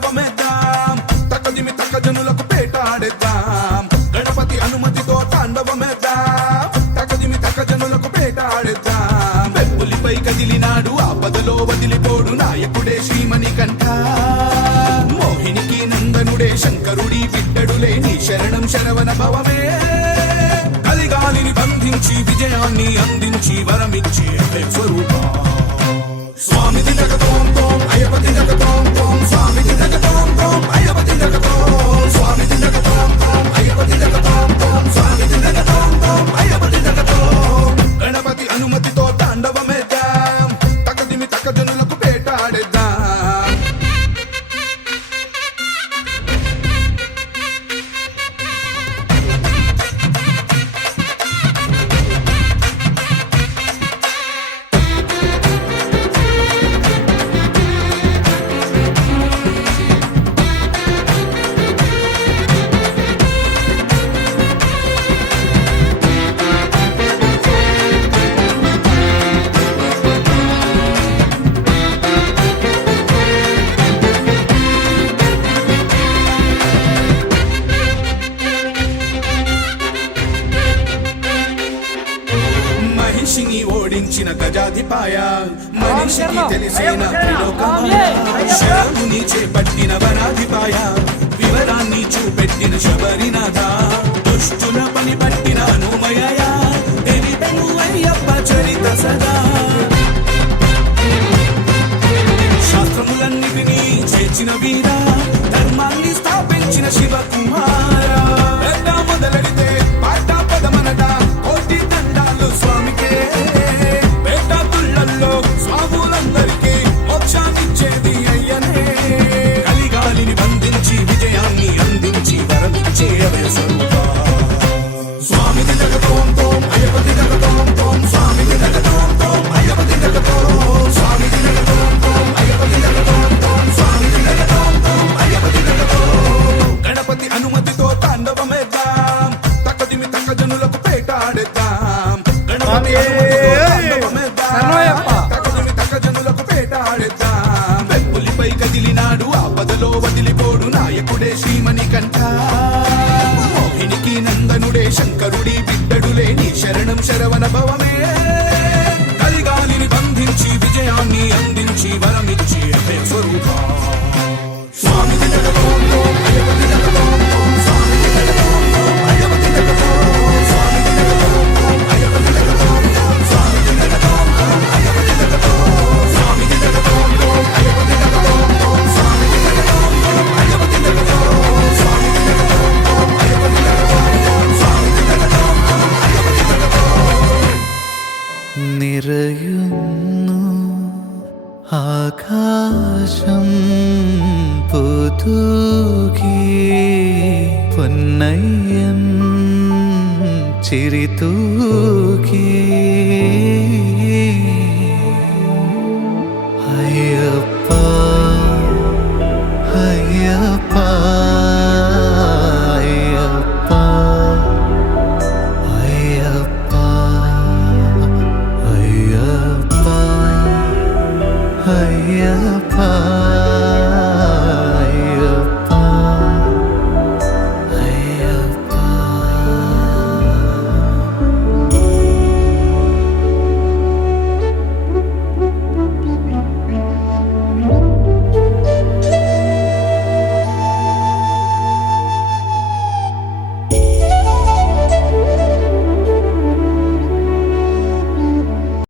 తాండవమేద్దాం తకదిమి తకజనులకు పేటాడేద్దాం గణపతి అనుమతితో తాండవమేద్దాం తకదిమి తకజనులకు పేటాడేద్దాం వెప్పులిపై కదిలినాడు ఆపదలో వదిలిపోడు నాయకుడే శ్రీమణికంఠ మోహినికి నందనుడే శంకరుడి బిడ్డడులే నీ శరణం శరవణ భవమే కలిగాలిని బంధించి విజయాన్ని అందించి వరమిచ్చి స్వరూపా స్వామిది జగతోం తోం అయ్యపతి జగతోం తోం స్వామిది జగతోం తోం అయ్యపతి జగతోం స్వామిది జగతోం తోం అయ్యపతి జగతోం తోం స్వామిది జగతోం తోం అయ్యపతి జగతోం గణపతి అనుమతితో తాండవమేద్దాం తకదిమి తకజనులకు పేటాడేద్దాం మనిషిని ఓడించిన గజాధిపాయ మనిషికి తెలిసిన శరముని చేపట్టిన వనాధిపాయ వివరాన్ని చూపెట్టిన శబరినాథ దుష్టుల పని పట్టిన అనుమయ తెలిపెను అయ్యప్ప చరిత సదా శాస్త్రములన్నిటినీ చేర్చిన వీర ధర్మాన్ని స్థాపించిన శివకుమార మొదలడితే పాట పదమనట కోటి దండాలు స్వామికే పేట తుళ్ళల్లో స్వాములందరికీ మోక్షాన్నిచ్చేది అయ్యనే కలిగాలిని బంధించి విజయాన్ని అందించి వరమిచ్చే అభయ స్వరూప స్వామిది జగతోం తోం అయ్యపతి జగతోం తోం స్వామిది జగతోం తోం అయ్యపతి జగతోం స్వామిది జగతోం తోం అయ్యపతి జగతోం తోం స్వామిది జగతోం తోం అయ్యపతి జగతోం గణపతి అనుమతితో తాండవమేద్దాం తకదిమి తకజనులకు పేటాడేద్దాం గణపతి తకదిమి తకజనులకు పేటాడేద్దాం వెప్పులిపై కదిలినాడు ఆపదలో వదిలిపోడు నాయకుడే శ్రీమణికంఠ మోహినికి నందనుడే శంకరుడి బిడ్డడులే నీ శరణం శరవణ భవమే కలిగాలిని బంధించి విజయాన్ని అందించి వరమిచ్చి అభయ స్వరూప స్వామిది జగతోం తోం అయ్యపతి జగతోం తోం స్వామిది జగతోం తోం అయ్యపతి జగతోం స్వామిది జగతోం తోం అయ్యపతి జగతోం తోం స్వామిది జగతోం తోం అయ్యపతి జగతోం స్వామిది జగతోం తోం అయ్యపతి జగతోం తోం స్వామిది జగతోం తోం అయ్యపతి జగతోం స్వామిది జగతోం తోం అయ్యపతి జగతోం తోం స్వామిది జగతోం తోం అయ్యపతి జగతోం നിറയുന്നു ആകാശം പുതുകി പൊന്നയ്യൻ ചിരിതൂകി അയ്യപ്പ അയ്യപ്പ അയ്യപ്പ അയ്യപ്പ അയ്യപ്പ അയ്യപ്പ